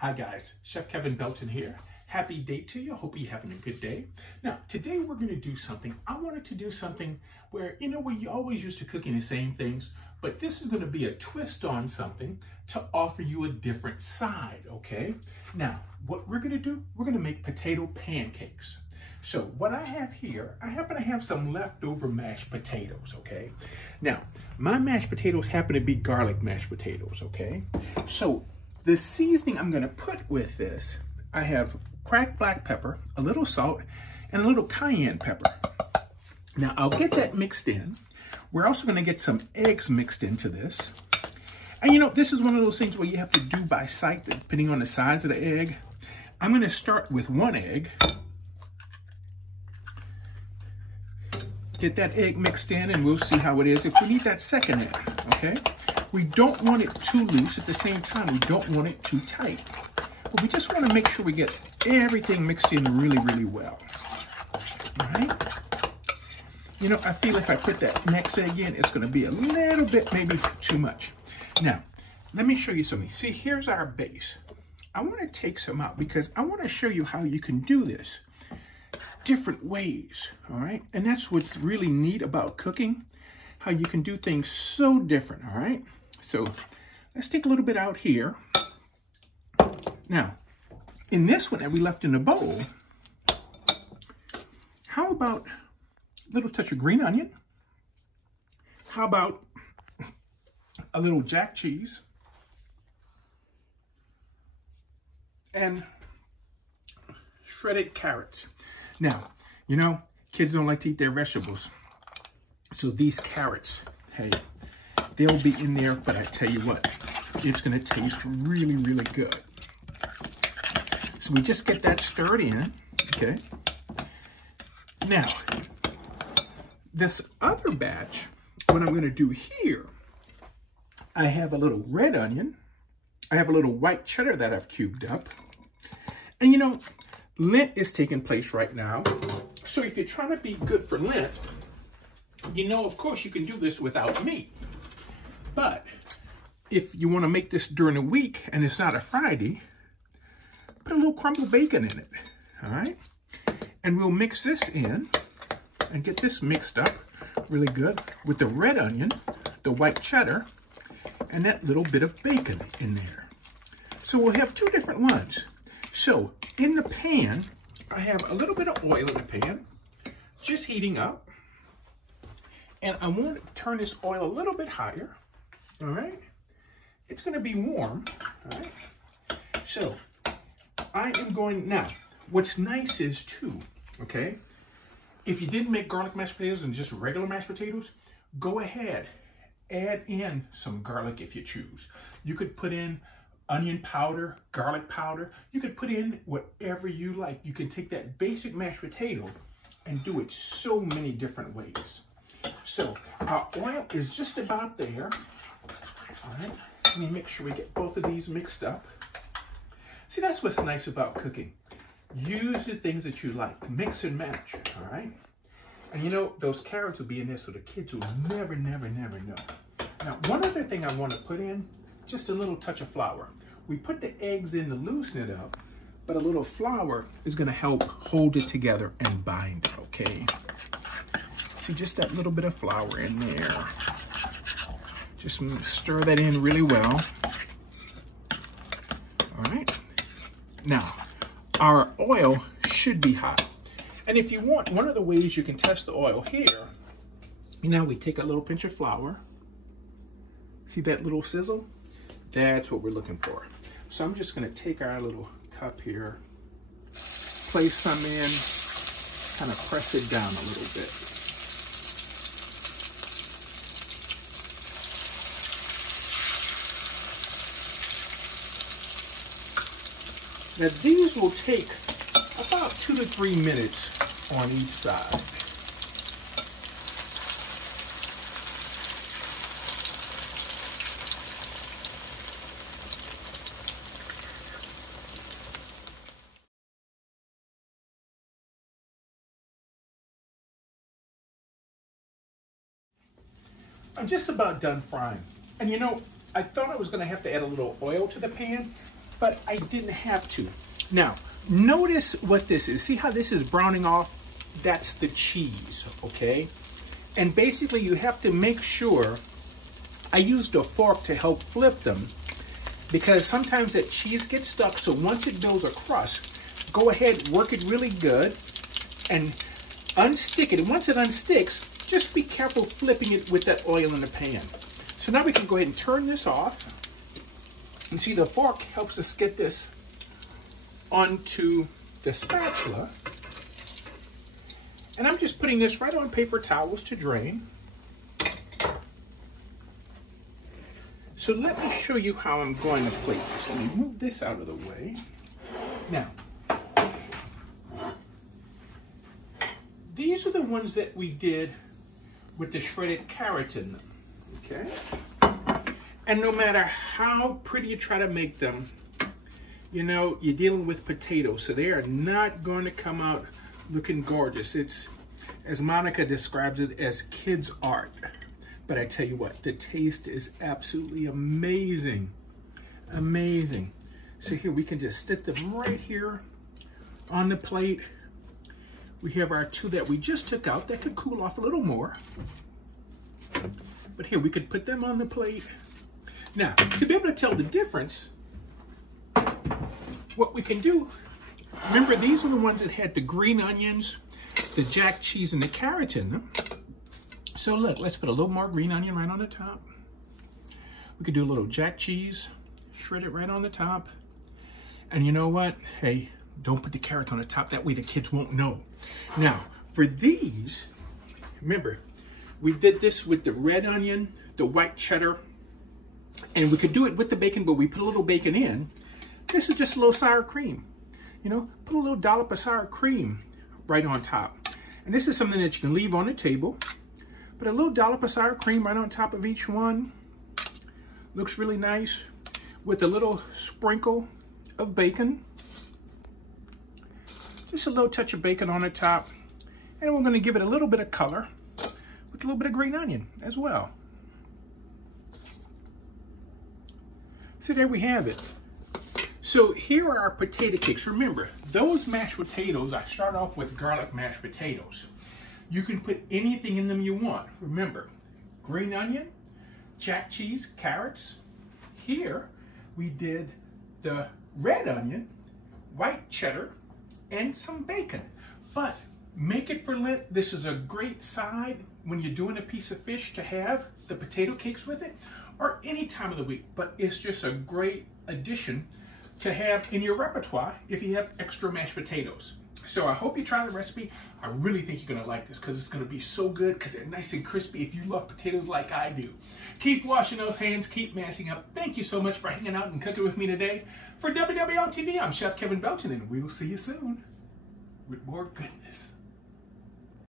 Hi guys, Chef Kevin Belton here. Happy day to you. Hope you're having a good day. Now, today we're going to do something. I wanted to do something where, we always used to cooking the same things, but this is going to be a twist on something to offer you a different side, okay? Now, what we're going to do, we're going to make potato pancakes. So what I have here, I happen to have some leftover mashed potatoes, okay? Now, my mashed potatoes happen to be garlic mashed potatoes, okay? So the seasoning I'm going to put with this, I have cracked black pepper, a little salt, and a little cayenne pepper. Now, I'll get that mixed in. We're also going to get some eggs mixed into this. And this is one of those things where you have to do by sight, depending on the size of the egg. I'm going to start with one egg. Get that egg mixed in and we'll see how it is if we need that second egg, okay? We don't want it too loose. At the same time, we don't want it too tight. But we just want to make sure we get everything mixed in really, really well. All right? I feel if I put that next egg in, it's going to be a little bit maybe too much. Now, let me show you something. See, here's our base. I want to take some out because I want to show you how you can do this different ways, all right? And that's what's really neat about cooking, how you can do things so different, all right? So let's take a little bit out here. Now, in this one that we left in the bowl, how about a little touch of green onion? How about a little jack cheese? And shredded carrots. Now, kids don't like to eat their vegetables. So these carrots, hey, they'll be in there, but I tell you what, it's gonna taste really, really good. So we just get that stirred in, okay? Now, this other batch, what I'm gonna do here, I have a little red onion, I have a little white cheddar that I've cubed up, and Lent is taking place right now. So if you're trying to be good for Lent, of course you can do this without meat. But if you want to make this during the week and it's not a Friday, put a little crumbled bacon in it, all right? And we'll mix this in and get this mixed up really good with the red onion, the white cheddar, and that little bit of bacon in there. So we'll have two different ones. So in the pan, I have a little bit of oil in the pan, just heating up. And I want to turn this oil a little bit higher, all right? It's going to be warm, all right? So I am going, now, what's nice is too, okay? If you didn't make garlic mashed potatoes and just regular mashed potatoes, go ahead, add in some garlic if you choose. You could put in onion powder, garlic powder. You could put in whatever you like. You can take that basic mashed potato and do it so many different ways. So our oil is just about there. All right, let me make sure we get both of these mixed up. See, that's what's nice about cooking. Use the things that you like, mix and match, all right? And those carrots will be in there so the kids will never, never, never know. Now, one other thing I want to put in, just a little touch of flour. We put the eggs in to loosen it up, but a little flour is going to help hold it together and bind it, okay? See, just that little bit of flour in there. Just stir that in really well. All right. Now, our oil should be hot. And if you want, one of the ways you can test the oil here, we take a little pinch of flour. See that little sizzle? That's what we're looking for. So I'm just going to take our little cup here, place some in, kind of press it down a little bit. Now these will take about 2 to 3 minutes on each side. I'm just about done frying. And I thought I was going to have to add a little oil to the pan. but I didn't have to. Now, notice what this is. See how this is browning off? That's the cheese, okay? And basically you have to make sure, I used a fork to help flip them because sometimes that cheese gets stuck, so once it builds a crust, go ahead, work it really good and unstick it. And once it unsticks, just be careful flipping it with that oil in the pan. So now we can go ahead and turn this off. And see, the fork helps us get this onto the spatula. And I'm just putting this right on paper towels to drain. So let me show you how I'm going to plate this. Let me move this out of the way. Now, these are the ones that we did with the shredded carrots in them, okay? And no matter how pretty you try to make them, you know, you're dealing with potatoes, so they are not going to come out looking gorgeous. It's, as Monica describes it, as kids' art. But I tell you what, the taste is absolutely amazing. Amazing. So here we can just stick them right here on the plate. We have our two that we just took out that could cool off a little more. But here we could put them on the plate. Now, to be able to tell the difference, what we can do, remember these are the ones that had the green onions, the jack cheese, and the carrots in them. So look, let's put a little more green onion right on the top. We could do a little jack cheese, shred it right on the top. And you know what? Hey, don't put the carrots on the top, that way the kids won't know. Now, for these, remember, we did this with the red onion, the white cheddar, and we could do it with the bacon, but we put a little bacon in. This is just a little sour cream. You know, put a little dollop of sour cream right on top. And this is something that you can leave on the table. Put a little dollop of sour cream right on top of each one. Looks really nice with a little sprinkle of bacon. Just a little touch of bacon on the top. And we're going to give it a little bit of color with a little bit of green onion as well. So there we have it. So here are our potato cakes. Remember, those mashed potatoes, I start off with garlic mashed potatoes. You can put anything in them you want. Remember, green onion, jack cheese, carrots. Here we did the red onion, white cheddar, and some bacon. But make it for Lent. This is a great side when you're doing a piece of fish to have the potato cakes with it, or any time of the week. But it's just a great addition to have in your repertoire if you have extra mashed potatoes. So I hope you try the recipe. I really think you're gonna like this because it's gonna be so good because they're nice and crispy if you love potatoes like I do. Keep washing those hands, keep mashing up. Thank you so much for hanging out and cooking with me today. For WWL TV, I'm Chef Kevin Belton, and we will see you soon with more goodness.